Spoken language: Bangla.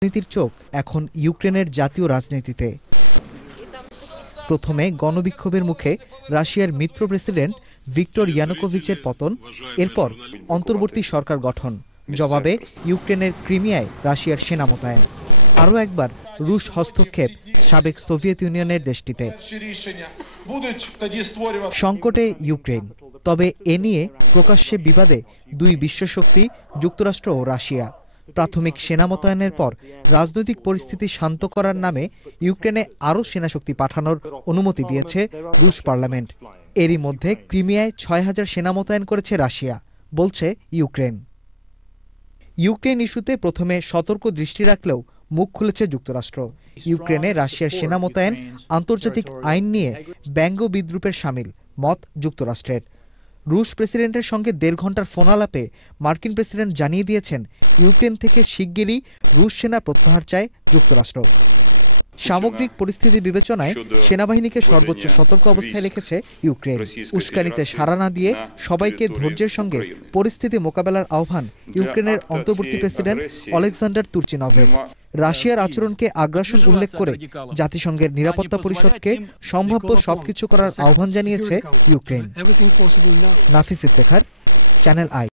রাজনীতির চোখ এখন ইউক্রেনের জাতীয় রাজনীতিতে। প্রথমে গণবিক্ষোভের মুখে রাশিয়ার মিত্র প্রেসিডেন্ট ভিক্টর ইয়ানুকোভিচের পতন, এরপর অন্তর্বর্তী সরকার গঠন, জবাবে ইউক্রেনের ক্রিমিয়ায় রাশিয়ার সেনা মোতায়েন, আরও একবার রুশ হস্তক্ষেপ সাবেক সোভিয়েত ইউনিয়নের দেশটিতে। সংকটে ইউক্রেন, তবে এ নিয়ে প্রকাশ্যে বিবাদে দুই বিশ্বশক্তি যুক্তরাষ্ট্র ও রাশিয়া। প্রাথমিক সেনা মোতায়েনের পর রাজনৈতিক পরিস্থিতি শান্ত করার নামে ইউক্রেনে আরও সেনাশক্তি পাঠানোর অনুমতি দিয়েছে রুশ পার্লামেন্ট। এরই মধ্যে ক্রিমিয়ায় ৬,০০০ সেনা মোতায়েন করেছে রাশিয়া, বলছে ইউক্রেন। ইউক্রেন ইস্যুতে প্রথমে সতর্ক দৃষ্টি রাখলেও মুখ খুলেছে যুক্তরাষ্ট্র। ইউক্রেনে রাশিয়ার সেনা মোতায়েন আন্তর্জাতিক আইন নিয়ে ব্যঙ্গ বিদ্রুপের শামিল মত যুক্তরাষ্ট্রের। রুশ প্রেসিডেন্টের সঙ্গে ১.৫ ঘণ্টার ফোনালাপে মার্কিন প্রেসিডেন্ট জানিয়ে দিয়েছেন ইউক্রেন থেকে শিগগিরই রুশ সেনা প্রত্যাহার চায় যুক্তরাষ্ট্র। সামগ্রিক পরিস্থিতি বিবেচনায় সেনাবাহিনীকে সর্বোচ্চ সতর্ক অবস্থায় রেখেছে ইউক্রেন। উস্কানিতে সাড়া না দিয়ে সবাইকে ধৈর্যের সঙ্গে পরিস্থিতি মোকাবেলার আহ্বান ইউক্রেনের অন্তর্বর্তী প্রেসিডেন্ট অলেকজান্ডার তুর্চিনভের। রাশিয়ার আচরণকে আগ্রাসন উল্লেখ করে জাতিসংঘের নিরাপত্তা পরিষদকে সম্ভাব্য সবকিছু করার আহ্বান জানিয়েছে Ukraine. Nafis Iftekhar, channel I.